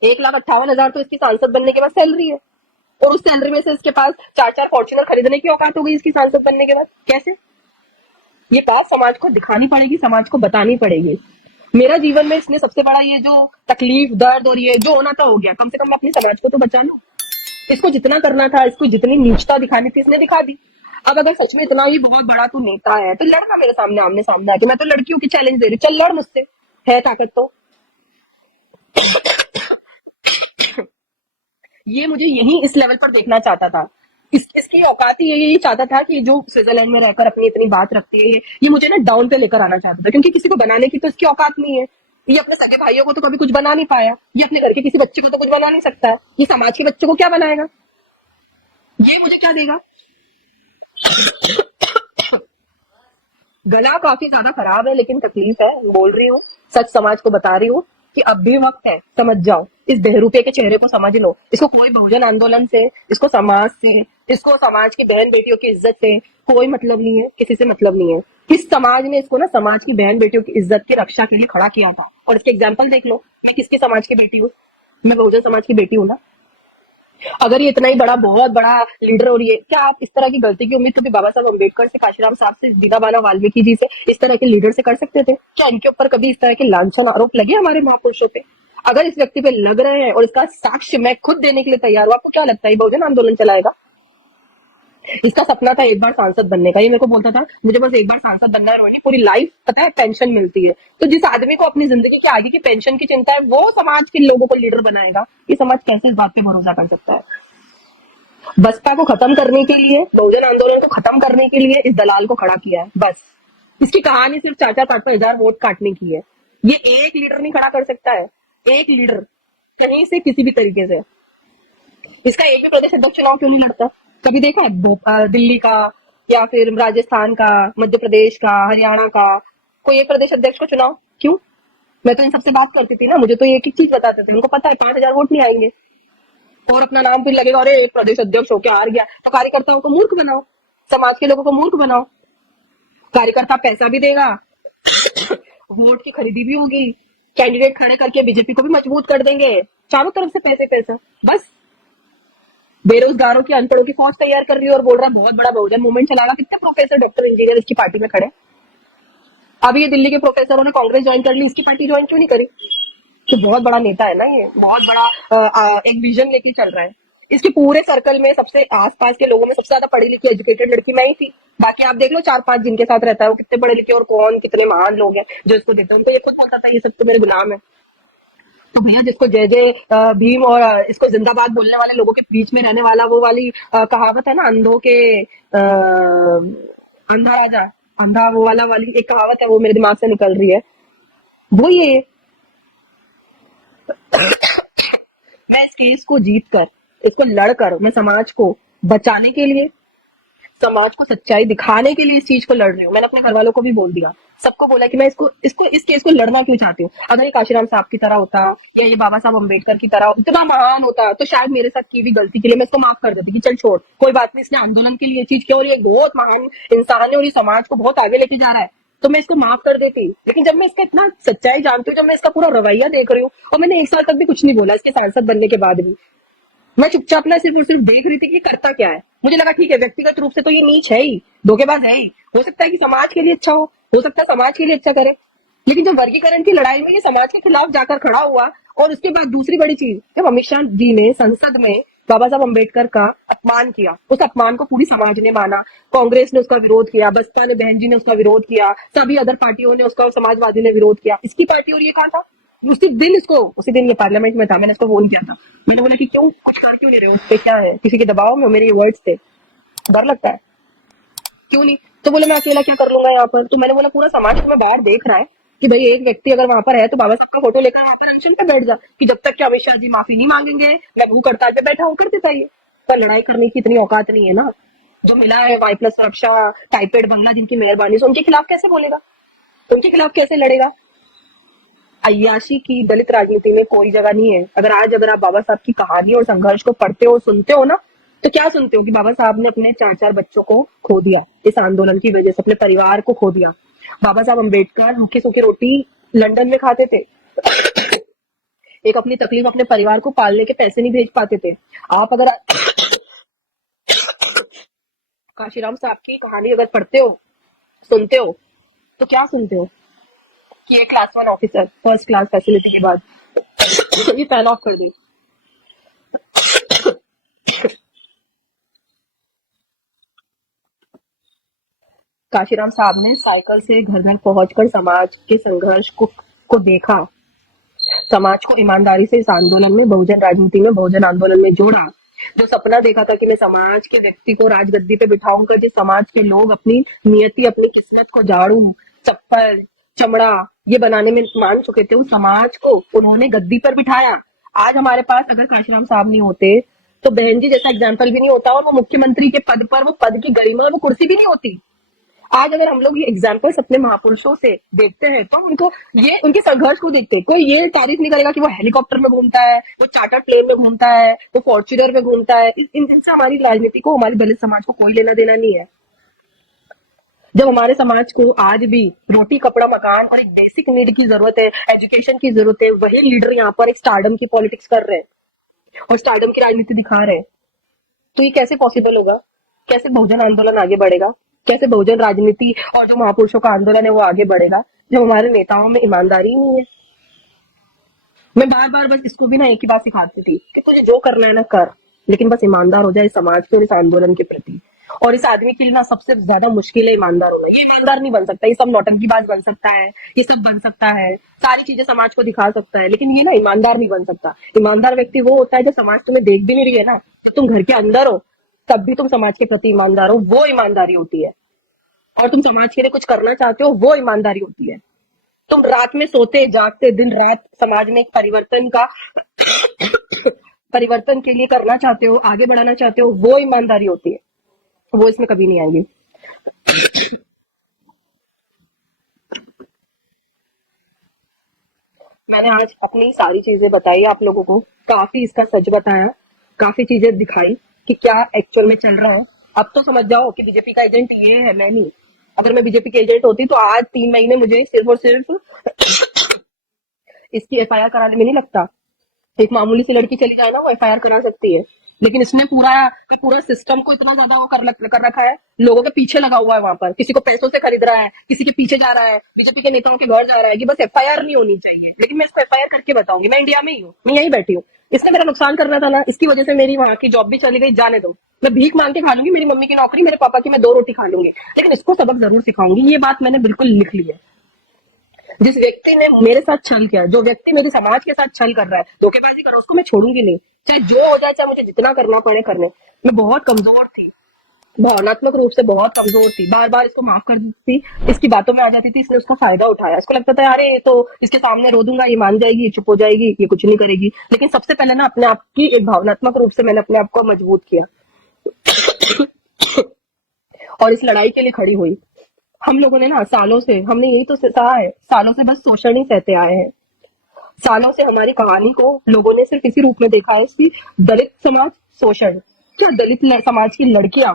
1,58,000 तो इसकी सांसद बनने के बाद सैलरी है और उस सैलरी में से इसके पास 4-4 फॉर्च्यूनर खरीदने की औकात हो गई इसकी सांसद बनने के बाद। कैसे? ये बात समाज को दिखानी पड़ेगी, समाज को बतानी पड़ेगी। मेरा जीवन में इसने सबसे बड़ा ये जो तकलीफ, दर्द और ये जो होना था हो गया। कम से कम मैं अपनी समाज को तो बचा लूं। इसको जितना करना था, इसको जितनी नीचता दिखानी थी, इसने दिखा दी। अब अगर सच में इतना ही बहुत बड़ा तू नेता है तो लड़का मेरे सामने आमने सामने आके। मैं तो लड़कियों की चैलेंज दे रही हूँ, चल लड़ मुझसे, है ताकत तो। ये मुझे यही इस लेवल पर देखना चाहता था। इसकी औकात ही यही चाहता था कि जो स्विट्जरलैंड में रहकर अपनी इतनी बात रखती है ये मुझे ना डाउन पे लेकर आना चाहता था, क्योंकि किसी को बनाने की तो इसकी औकात नहीं है। ये अपने सगे भाइयों को तो कभी कुछ बना नहीं पाया, ये अपने घर के किसी बच्चे को तो कुछ बना नहीं सकता है, ये समाज के बच्चे को क्या बनाएगा? ये मुझे क्या देगा? गला काफी ज्यादा खराब है लेकिन तकलीफ है, बोल रही हूँ, सच समाज को बता रही हूँ कि अब भी वक्त है, समझ जाओ। इस बहरूपे के चेहरे को समझ लो। इसको कोई बहुजन आंदोलन से, इसको समाज से, इसको समाज की बहन बेटियों की इज्जत से कोई मतलब नहीं है, किसी से मतलब नहीं है। इस समाज ने इसको ना समाज की बहन बेटियों की इज्जत की रक्षा के लिए खड़ा किया था और इसके एग्जाम्पल देख लो। मैं किसके समाज की बेटी हूँ? मैं बहुजन समाज की बेटी हूँ ना। अगर ये इतना ही बड़ा बहुत बड़ा लीडर और ये, क्या आप इस तरह की गलती की उम्मीद कभी बाबा साहब अम्बेडकर से, काशीराम साहब से, दीनाबाला वाल्मीकि जी से, इस तरह के लीडर से कर सकते थे? क्या इनके ऊपर कभी इस तरह के लांछन आरोप लगे हमारे महापुरुषों पे? अगर इस व्यक्ति पे लग रहे हैं और इसका साक्ष्य मैं खुद देने के लिए तैयार हूँ, आपको क्या लगता है बहुजन आंदोलन चलाएगा? इसका सपना था एक बार सांसद बनने का। ये मेरे को बोलता था मुझे बस एक बार सांसद बनना है रोहिणी, पूरी लाइफ पता है पेंशन मिलती है। तो जिस आदमी को अपनी जिंदगी के आगे की पेंशन की चिंता है वो समाज के लोगों को लीडर बनाएगा, ये समाज कैसे इस बात पे भरोसा कर सकता है? बसपा को खत्म करने के लिए, बहुजन आंदोलन को खत्म करने के लिए इस दलाल को खड़ा किया है। बस इसकी कहानी सिर्फ 4-4, 5-5 हजार वोट काटने की है। ये एक लीडर नहीं खड़ा कर सकता है, एक लीडर कहीं से किसी भी तरीके से। इसका एक भी प्रदेश अध्यक्ष चुनाव क्यों नहीं लड़ता? कभी देखा है दिल्ली का या फिर राजस्थान का, मध्य प्रदेश का, हरियाणा का कोई एक प्रदेश अध्यक्ष को चुनाव? क्यों? मैं तो इन सबसे बात करती थी ना, मुझे तो एक एक चीज बताते थे। उनको पता है 5,000 वोट नहीं आएंगे और अपना नाम फिर लगेगा, अरे एक प्रदेश अध्यक्ष होकर हार गया। तो कार्यकर्ताओं को मूर्ख बनाओ, समाज के लोगों को मूर्ख बनाओ। कार्यकर्ता पैसा भी देगा, वोट की खरीदी भी होगी, कैंडिडेट खड़े करके बीजेपी को भी मजबूत कर देंगे, चारों तरफ से पैसे पैसा। बस बेरोजगारों की, अनपढ़ों की फौज तैयार कर रही है और बोल रहा है बहुत बड़ा बहुजन मूवमेंट चलाएगा। कितने प्रोफेसर, डॉक्टर, इंजीनियर इसकी पार्टी में खड़े। अब ये दिल्ली के प्रोफेसरों ने कांग्रेस ज्वाइन कर ली, इसकी पार्टी ज्वाइन क्यों नहीं करी? तो बहुत बड़ा नेता है ना ये, बहुत बड़ा एक विजन लेके चल रहा है। इसके पूरे सर्कल में सबसे आसपास के लोगों में सबसे ज्यादा पढ़ी लिखी एजुकेटेड लड़की मैं ही थी। बाकी आप देख लो 4-5 जिनके साथ रहता है वो कितने पढ़े लिखे और कौन कितने महान लोग हैं जो इसको देते हैं। उनको ये खुद पता था ये सब तो मेरे गुलाम है। तो भैया जिसको जय जय भीम और इसको जिंदाबाद बोलने वाले लोगों के बीच में रहने वाला, वो वाली कहावत है ना, अंधों के अंधा राजा, अंधा, वो वाली एक कहावत है, वो मेरे दिमाग से निकल रही है। वो ये मैं इस केस को जीत कर, इसको लड़कर, मैं समाज को बचाने के लिए, समाज को सच्चाई दिखाने के लिए इस चीज को लड़ रही हूँ। मैंने अपने घर वालों को भी बोल दिया, सबको बोला कि मैं इस केस को लड़ना क्यों चाहती हूँ। अगर ये काशीराम साहब की तरह होता या ये बाबा साहब अम्बेडकर की तरह इतना महान होता तो शायद मेरे साथ की भी गलती के लिए मैं इसको माफ कर देती कि चल छोड़, कोई बात नहीं, इसने आंदोलन के लिए ये चीज की और ये बहुत महान इंसान है और ये समाज को बहुत आगे लेके जा रहा है, तो मैं इसको माफ कर देती। लेकिन जब मैं इसका इतना सच्चाई जानती हूँ, जब मैं इसका पूरा रवैया देख रही हूँ, और मैंने 1 साल तक भी कुछ नहीं बोला इसके सांसद बनने के बाद भी, मैं चुपचाप ना सिर्फ और सिर्फ देख रही थी कि करता क्या है। मुझे लगा ठीक है, व्यक्तिगत रूप से तो ये नीच है ही, धोखेबाज है ही, हो सकता है कि समाज के लिए अच्छा हो सकता है समाज के लिए अच्छा करे। लेकिन जब वर्गीकरण की लड़ाई में ये समाज के खिलाफ जाकर खड़ा हुआ, और उसके बाद दूसरी बड़ी चीज, जब अमित शाह जी ने संसद में बाबा साहब अम्बेडकर का अपमान किया, उस अपमान को पूरी समाज ने माना, कांग्रेस ने उसका विरोध किया, बसपा ने, बहन जी ने उसका विरोध किया, सभी अदर पार्टियों ने उसका, समाजवादी ने विरोध किया, इसकी पार्टी और ये कहा था। उसी दिन ये पार्लियामेंट में था, मैंने इसको फोन किया था, मैंने बोला कि क्यों कुछ कर क्यों नहीं रहे हो, उस पे क्या है, किसी के दबाव में? मेरे ये वर्ड्स थे, डर लगता है, क्यों नहीं? तो बोले मैं अकेला क्या कर लूंगा यहाँ पर। तो मैंने बोला पूरा समाज तुम्हें बाहर देख रहा है कि भाई एक व्यक्ति अगर वहां पर है तो बाबा साहब का फोटो लेकर वहां पर अनशन पे बैठ जा, कि जब तक कि अमित शाह जी माफी नहीं मांगेंगे मैं भूख हड़ताल पे बैठा हूँ, कर देता ये। पर लड़ाई करने की इतनी औकात नहीं है ना। जो मिला है Y+ सुरक्षा, टाइपेड बंगला, जिनकी मेहरबानी से, उनके खिलाफ कैसे बोलेगा, उनके खिलाफ कैसे लड़ेगा? अय्याशी की दलित राजनीति में कोई जगह नहीं है। अगर आप बाबा साहब की कहानी और संघर्ष को पढ़ते हो, सुनते हो ना, तो क्या सुनते हो कि बाबा साहब ने अपने 4-4 बच्चों को खो दिया इस आंदोलन की वजह से, अपने परिवार को खो दिया। बाबा साहब अम्बेडकर रूखी सूखी रोटी लंदन में खाते थे, एक अपनी तकलीफ अपने परिवार को पालने के पैसे नहीं भेज पाते थे। आप अगर काशीराम साहब की कहानी अगर पढ़ते हो, सुनते हो, तो क्या सुनते हो कि एक class 1 officer first class facility के बाद ये फैन ऑफ कर दी। काशीराम साहब ने साइकिल से घर घर पहुंचकर समाज के संघर्ष को देखा, समाज को ईमानदारी से इस आंदोलन में, बहुजन राजनीति में, बहुजन आंदोलन में जोड़ा। जो सपना देखा था कि मैं समाज के व्यक्ति को राजगद्दी पे बिठाऊंगा, जिस समाज के लोग अपनी नियति, अपनी किस्मत को झाड़ू, चप्पल, चमड़ा ये बनाने में मान चुके थे, उस समाज को उन्होंने गद्दी पर बिठाया। आज हमारे पास अगर काशीराम साहब नहीं होते तो बहन जी जैसा एग्जाम्पल भी नहीं होता, और वो मुख्यमंत्री के पद पर, वो पद की गरिमा, वो कुर्सी भी नहीं होती। आज अगर हम लोग ये एग्जाम्पल्स अपने महापुरुषों से देखते हैं तो उनको, ये उनके संघर्ष को देखते हैं, कोई ये तारीफ नहीं करेगा कि वो हेलीकॉप्टर में घूमता है, वो चार्टर प्लेन में घूमता है, वो फॉर्च्यूनर में घूमता है। इनसे हमारी राजनीति को, हमारे दलित समाज को कोई लेना देना नहीं है। जब हमारे समाज को आज भी रोटी, कपड़ा, मकान और एक बेसिक नीड की जरूरत है, एजुकेशन की जरूरत है, वही लीडर यहाँ पर एक स्टारडम की पॉलिटिक्स कर रहे हैं और स्टारडम की राजनीति दिखा रहे हैं, तो ये कैसे पॉसिबल होगा? कैसे बहुजन आंदोलन आगे बढ़ेगा? कैसे बहुजन राजनीति और जो महापुरुषों का आंदोलन है वो आगे बढ़ेगा जब हमारे नेताओं में ईमानदारी ही नहीं है? मैं बार बार बस इसको भी ना एक ही बात सिखाती थी कि तुझे जो करना है ना कर, लेकिन बस ईमानदार हो जाए इस समाज के और इस आंदोलन के प्रति। और इस आदमी के लिए ना सबसे ज्यादा मुश्किल है ईमानदार होना। ये ईमानदार नहीं बन सकता, ये सब नौटंकीबाज बन सकता है, ये सब बन सकता है, सारी चीजें समाज को दिखा सकता है, लेकिन ये ना ईमानदार नहीं बन सकता। ईमानदार व्यक्ति वो होता है जब समाज तुम्हें देख भी नहीं रही है ना, जब तुम घर के अंदर हो तब भी तुम समाज के प्रति ईमानदार हो, वो ईमानदारी होती है। और तुम समाज के लिए कुछ करना चाहते हो, वो ईमानदारी होती है। तुम रात में सोते जागते दिन रात समाज में एक परिवर्तन के लिए करना चाहते हो, आगे बढ़ाना चाहते हो, वो ईमानदारी होती है। वो इसमें कभी नहीं आएगी। मैंने आज अपनी सारी चीजें बताई आप लोगों को, काफी इसका सच बताया, काफी चीजें दिखाई कि क्या एक्चुअल में चल रहा है। अब तो समझ जाओ कि बीजेपी का एजेंट ये है, मैं नहीं। अगर मैं बीजेपी की एजेंट होती तो आज 3 महीने मुझे सिर्फ और सिर्फ इसकी एफआईआर कराने में नहीं लगता। एक मामूली सी लड़की चली जाए ना, वो एफआईआर करा सकती है। लेकिन इसने पूरा का पूरा सिस्टम को इतना ज्यादा वो कर रखा है, लोगों के पीछे लगा हुआ है, वहां पर किसी को पैसों से खरीद रहा है, किसी के पीछे जा रहा है, बीजेपी के नेताओं के घर जा रहा है कि बस एफआईआर नहीं होनी चाहिए। लेकिन मैं इसको एफआईआर करके बताऊंगी, मैं इंडिया में ही हूँ, मैं यही बैठी हूँ। इसने मेरा नुकसान करना था ना, इसकी वजह से मेरी वहां की जॉब भी चली गई, जाने दो। मैं भीख मांग के खा लूंगी, मेरी मम्मी की नौकरी, मेरे पापा की मैं 2 रोटी खा लूंगी, लेकिन इसको सबक जरूर सिखाऊंगी। ये बात मैंने बिल्कुल लिख ली है। जिस व्यक्ति ने मेरे साथ छल किया, जो व्यक्ति मेरे समाज के साथ छल कर रहा है, धोखेबाजी कर रहा है, उसको मैं छोड़ूंगी नहीं, चाहे जो हो जाए, चाहे मुझे जितना करना पड़े करने। मैं बहुत कमजोर थी, भावनात्मक रूप से बहुत कमजोर थी, बार बार इसको माफ कर देती थी, इसकी बातों में आ जाती थी, इसने उसका फायदा उठाया। इसको लगता था अरे ये तो इसके सामने रो दूंगा, ये मान जाएगी, ये चुप हो जाएगी, ये कुछ नहीं करेगी। लेकिन सबसे पहले ना अपने आप की एक भावनात्मक रूप से मैंने अपने आप को मजबूत किया और इस लड़ाई के लिए खड़ी हुई। हम लोगों ने ना सालों से, हमने यही तो सहा है, सालों से बस शोषण ही सहते आए हैं। सालों से हमारी कहानी को लोगों ने सिर्फ इसी रूप में देखा है कि दलित समाज शोषण, क्या दलित समाज की लड़कियां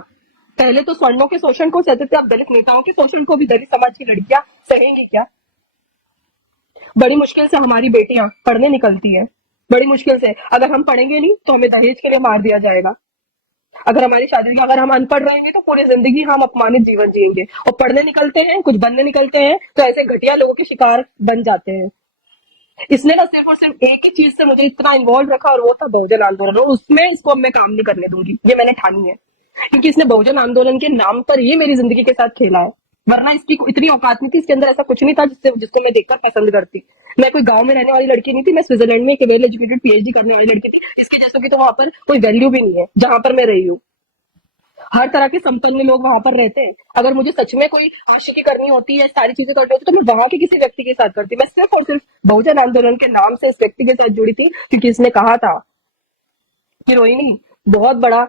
पहले तो स्वर्णों के शोषण को सहते थे, अब दलित नेताओं के शोषण को भी दलित समाज की लड़कियां सहेंगी क्या? बड़ी मुश्किल से हमारी बेटियां पढ़ने निकलती है, बड़ी मुश्किल से। अगर हम पढ़ेंगे नहीं तो हमें दहेज के लिए मार दिया जाएगा। अगर हमारी शादी, अगर हम अनपढ़ रहेंगे तो पूरी जिंदगी हम अपमानित जीवन जिएंगे। और पढ़ने निकलते हैं, कुछ बनने निकलते हैं तो ऐसे घटिया लोगों के शिकार बन जाते हैं। इसने ना सिर्फ और सिर्फ एक ही चीज से मुझे इतना इन्वॉल्व रखा, और वो था बहुजन आंदोलन। और उसमें इसको अब मैं काम नहीं करने दूंगी, ये मैंने ठानी है, क्योंकि इसने बहुजन आंदोलन के नाम पर ही मेरी जिंदगी के साथ खेला है। वरना इसकी इतनी औकात नहीं थी, इसके अंदर ऐसा कुछ नहीं था जिसको मैं देखकर पसंद करती। मैं कोई गांव में रहने वाली लड़की नहीं थी, मैं स्विट्जरलैंड में एक वेल एजुकेटेड पीएचडी करने वाली लड़की थी। इसके जैसों की तो वहां पर कोई वैल्यू भी नहीं है जहां पर मैं रही हूँ। हर तरह के संपन्न लोग वहां पर रहते हैं। अगर मुझे सच में कोई आशिकी करनी होती है, सारी चीजें करनी होती, तो मैं वहां के किसी व्यक्ति के साथ करती। मैं सिर्फ और सिर्फ बहुजन आंदोलन के नाम से इस व्यक्ति के साथ जुड़ी थी, क्योंकि इसने कहा था कि रोहिणी बहुत बड़ा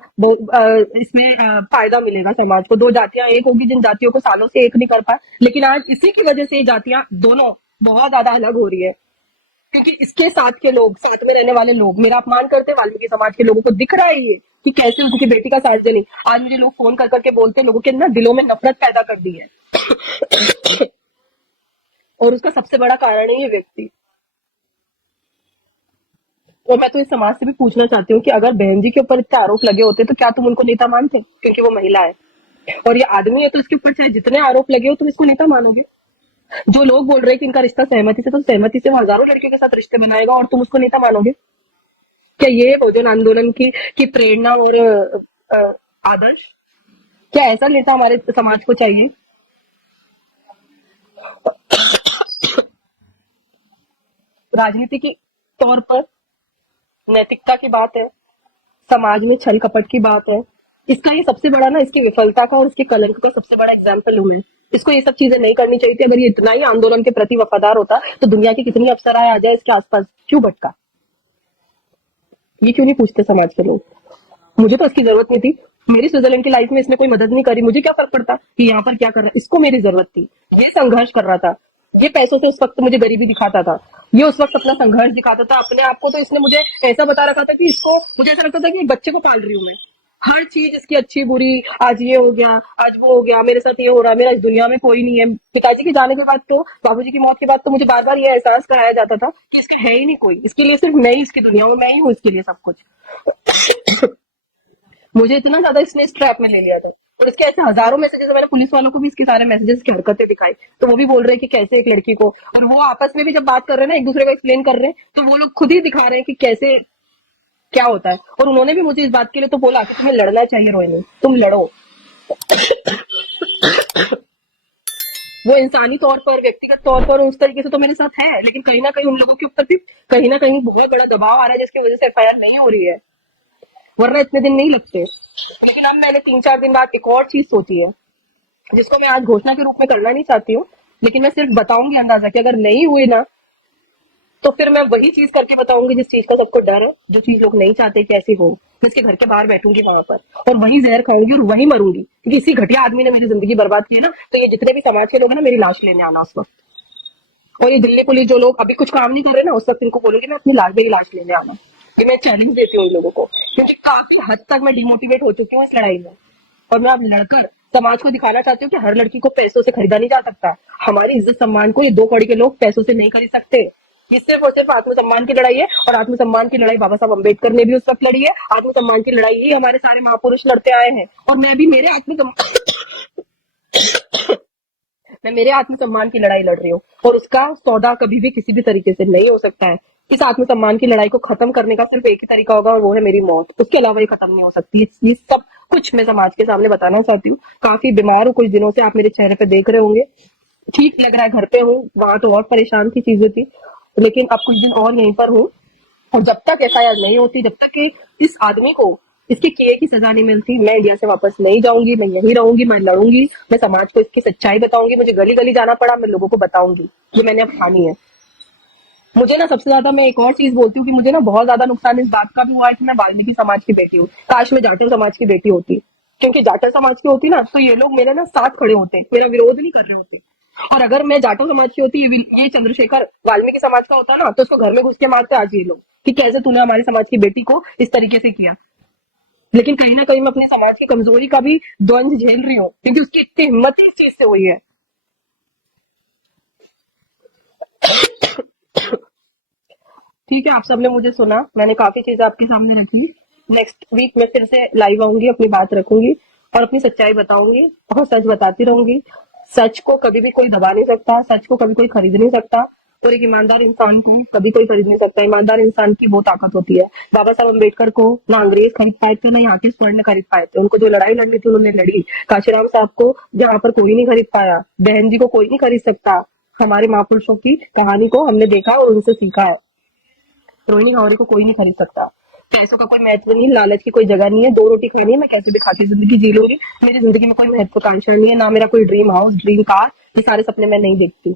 इसमें फायदा मिलेगा समाज को। 2 जातियां एक होगी, जिन जातियों को सालों से एक नहीं कर पाए, लेकिन आज इसी की वजह से ये जातियां दोनों बहुत ज्यादा अलग हो रही है, क्योंकि इसके साथ के लोग, साथ में रहने वाले लोग मेरा अपमान करते हैं। वाल्मीकि समाज के लोगों को दिख रहा है ये कि कैसे उनकी बेटी का सार्वजनिक, आज मुझे लोग फोन कर करके बोलते हैं, लोगों के ना दिलों में नफरत पैदा कर दी है और उसका सबसे बड़ा कारण है ये व्यक्ति। और मैं तो इस समाज से भी पूछना चाहती हूँ कि अगर बहन जी के ऊपर इतने आरोप लगे होते तो क्या तुम उनको नेता मानते? क्योंकि वो महिला है और ये आदमी है, तो इसके ऊपर चाहे जितने आरोप लगे हो तुम इसको नेता मानोगे? जो लोग बोल रहे हैं कि इनका रिश्ता सहमति से, तो सहमति से वो हजारों लड़कियों के साथ रिश्ते बनाएगा और तुम उसको नेता मानोगे? क्या ये बहुजन आंदोलन की प्रेरणा और आदर्श? क्या ऐसा नेता हमारे समाज को चाहिए? राजनीति के तौर पर नैतिकता की बात है, समाज में छल कपट की बात है। इसका ये सबसे बड़ा ना, इसकी विफलता का और इसके कलंक का सबसे बड़ा एग्जाम्पल हूं मैं। इसको ये सब चीजें नहीं करनी चाहिए थी। अगर ये इतना ही आंदोलन के प्रति वफादार होता तो दुनिया की कितनी अप्सराएं आ जाए इसके आसपास, क्यों भटका? ये क्यों नहीं पूछते समाज के लोग? मुझे तो इसकी जरूरत नहीं थी। मेरी स्विट्जरलैंड की लाइफ में इसने कोई मदद नहीं करी, मुझे क्या फर्क पड़ता कि यहाँ पर क्या कर रहा है? इसको मेरी जरूरत थी, ये संघर्ष कर रहा था, ये पैसों से उस वक्त मुझे गरीबी दिखाता था, ये उस वक्त अपना संघर्ष दिखाता था अपने आप को। तो इसने मुझे ऐसा बता रखा था कि इसको, मुझे ऐसा लगता था कि एक बच्चे को पाल रही हूँ मैं। हर चीज इसकी अच्छी बुरी, आज ये हो गया, आज वो हो गया, मेरे साथ ये हो रहा है, मेरा इस दुनिया में कोई नहीं है। पिताजी के जाने के बाद तो, बाबूजी की मौत के बाद तो मुझे बार बार ये एहसास कराया जाता था कि इसका है ही नहीं कोई, इसके लिए सिर्फ मैं ही इसकी दुनिया हूँ, मैं ही हूँ इसके लिए सब कुछ। मुझे इतना ज्यादा इसने इस ट्रैप में ले लिया था। और इसके ऐसे हजारों मैसेजेस, मैंने पुलिस वालों को भी इसके सारे मैसेजेस की हरकतें दिखाई, तो वो भी बोल रहे हैं कि कैसे एक लड़की को, और वो आपस में भी जब बात कर रहे हैं ना, एक दूसरे को एक्सप्लेन कर रहे हैं, तो वो लोग खुद ही दिखा रहे हैं कि कैसे क्या होता है। और उन्होंने भी मुझे इस बात के लिए तो बोला कि तुम्हें लड़ना चाहिए रोहिणी, तुम लड़ो। वो इंसानी तौर पर, व्यक्तिगत तौर पर उस तरीके से तो मेरे साथ है, लेकिन कहीं ना कहीं उन लोगों के ऊपर भी कहीं ना कहीं बहुत बड़ा दबाव आ रहा है, जिसकी वजह से एफआईआर नहीं हो रही है, वरना इतने दिन नहीं लगते। लेकिन अब मैंने 3-4 दिन बाद एक और चीज सोची है, जिसको मैं आज घोषणा के रूप में करना नहीं चाहती हूँ, लेकिन मैं सिर्फ बताऊंगी अंदाजा कि अगर नहीं हुई ना, तो फिर मैं वही चीज करके बताऊंगी जिस चीज का सबको डर है, जो चीज लोग नहीं चाहते कि ऐसी हो। मैं इसके घर के बाहर बैठूंगी वहां पर और वही जहर खाऊंगी और वही मरूंगी, क्योंकि इसी घटिया आदमी ने मेरी जिंदगी बर्बाद की है ना। तो ये जितने भी समाज के लोग हैं ना, मेरी लाश लेने आना उस वक्त। और ये दिल्ली पुलिस जो लोग अभी कुछ काम नहीं कर रहे ना, उस वक्त इनको बोलूंगी मैं अपनी मेरी लाश लेने आना। ये मैं चैलेंज देती हूँ इन लोगों को, क्योंकि काफी हद तक मैं डिमोटिवेट हो चुकी हूँ इस लड़ाई में, और मैं अब लड़कर समाज को दिखाना चाहते हो कि हर लड़की को पैसों से खरीदा नहीं जा सकता। हमारी इज्जत सम्मान को ये 2 कौड़ी के लोग पैसों से नहीं खरीद सकते। ये सिर्फ और सिर्फ आत्मसम्मान की लड़ाई है, और आत्मसम्मान की लड़ाई बाबा साहब अम्बेडकर ने भी उस वक्त लड़ी है। आत्मसम्मान की लड़ाई ही हमारे सारे महापुरुष लड़ते आए हैं, और मैं भी मैं मेरे आत्मसम्मान की लड़ाई लड़ रही हूँ, और उसका सौदा कभी भी किसी भी तरीके से नहीं हो सकता है। इस आत्मसम्मान की लड़ाई को खत्म करने का सिर्फ एक ही तरीका होगा, और वो है मेरी मौत। उसके अलावा ये खत्म नहीं हो सकती। ये सब कुछ मैं समाज के सामने बताना चाहती हूँ। काफी बीमार हूँ कुछ दिनों से, आप मेरे चेहरे पे देख रहे होंगे। ठीक लग रहा है, घर पे हूँ, वहां तो और परेशान की चीजें थी, लेकिन अब कुछ दिन और यहीं पर हूँ। और जब तक एफआईआर नहीं होती, जब तक कि इस आदमी को इसके किए की सजा नहीं मिलती, मैं इंडिया से वापस नहीं जाऊंगी। मैं यहीं रहूंगी, मैं लड़ूंगी, मैं समाज को इसकी सच्चाई बताऊंगी। मुझे गली गली जाना पड़ा, मैं लोगों को बताऊंगी जो मैंने अब ठानी है। मुझे ना सबसे ज्यादा, मैं एक और चीज बोलती हूँ कि मुझे ना बहुत ज्यादा नुकसान इस बात का भी हुआ है कि मैं वाल्मीकि समाज की बेटी हूँ। काश मैं जाटव समाज की बेटी होती, क्योंकि जाटव समाज की होती ना तो ये लोग मेरे ना साथ खड़े होते, मेरा विरोध नहीं कर रहे होते। और अगर मैं जाटव समाज की होती, ये चंद्रशेखर वाल्मीकि समाज का होता ना, तो उसको घर में घुस के मारते आज ये लोग कि कैसे तूने हमारे समाज की बेटी को इस तरीके से किया। लेकिन कहीं ना कहीं मैं अपने समाज की कमजोरी का भी द्वंद झेल रही हूँ, क्योंकि उसकी इतनी हिम्मत ही इस चीज से हुई है। ठीक है, आप सबने मुझे सुना, मैंने काफी चीजें आपके सामने रखी। नेक्स्ट वीक मैं फिर से लाइव आऊंगी, अपनी बात रखूंगी और अपनी सच्चाई बताऊंगी, और सच बताती रहूंगी। सच को कभी भी कोई दबा नहीं सकता, सच को कभी कोई खरीद नहीं सकता, और एक ईमानदार इंसान को कभी कोई खरीद नहीं सकता। ईमानदार इंसान की वो ताकत होती है। बाबा साहब अम्बेडकर को ना अंग्रेज खरीद पाए थे, ना यहाँ के स्वर्ण खरीद पाए थे। उनको जो लड़ाई लड़नी थी उन्होंने लड़ी। काशीराम साहब को जहाँ पर कोई नहीं खरीद पाया, बहन जी को कोई नहीं खरीद सकता। हमारे महापुरुषों की कहानी को हमने देखा और उनसे सीखा है। रोहिणी खौरे को कोई नहीं खरीद सकता। पैसों का कोई महत्व नहीं, लालच की कोई जगह नहीं है। 2 रोटी खानी है, मैं कैसे भी खा के जिंदगी जी लूंगी। मेरी जिंदगी में कोई महत्वाकांक्षा नहीं है, ना मेरा कोई ड्रीम हाउस, ड्रीम कार, ये सारे सपने मैं नहीं देखती।